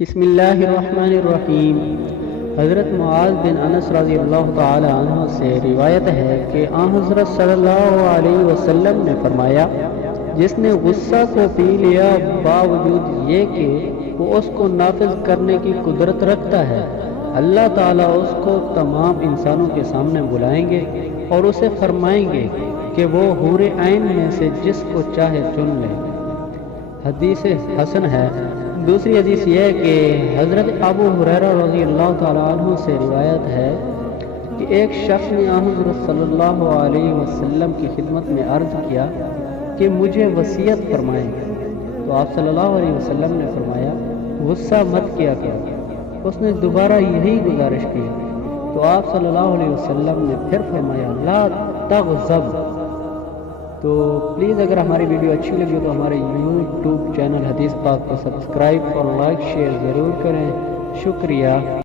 بسم اللہ الرحمن الرحیم۔ حضرت معاذ بن انس رضی اللہ تعالی عنہ سے روایت ہے کہ آن حضرت صلی اللہ علیہ وسلم نے فرمایا، جس نے غصہ کو پی لیا باوجود یہ کہ وہ اس کو نافذ کرنے کی قدرت رکھتا ہے، اللہ تعالیٰ اس کو تمام انسانوں کے سامنے بلائیں گے اور اسے فرمائیں گے کہ وہ حور عین میں سے جس کو چاہے چن لے۔ حدیث حسن ہے۔ دوسری حدیث یہ ہے کہ حضرت ابو ہریرہ رضی اللہ تعالیٰ عنہ سے روایت ہے کہ ایک شخص نے حضرت صلی اللہ علیہ وسلم کی خدمت میں عرض کیا کہ مجھے وصیت فرمائیں، تو آپ صلی اللہ علیہ وسلم نے فرمایا، غصہ مت کیا کرو۔ اس نے دوبارہ یہی گزارش کی تو آپ صلی اللہ علیہ وسلم نے پھر فرمایا، لا تغضب۔ تو پلیز اگر ہماری ویڈیو اچھی لگی تو ہمارے یوٹیوب چینل حدیث پاک کو سبسکرائب اور لائک شیئر ضرور کریں۔ شکریہ۔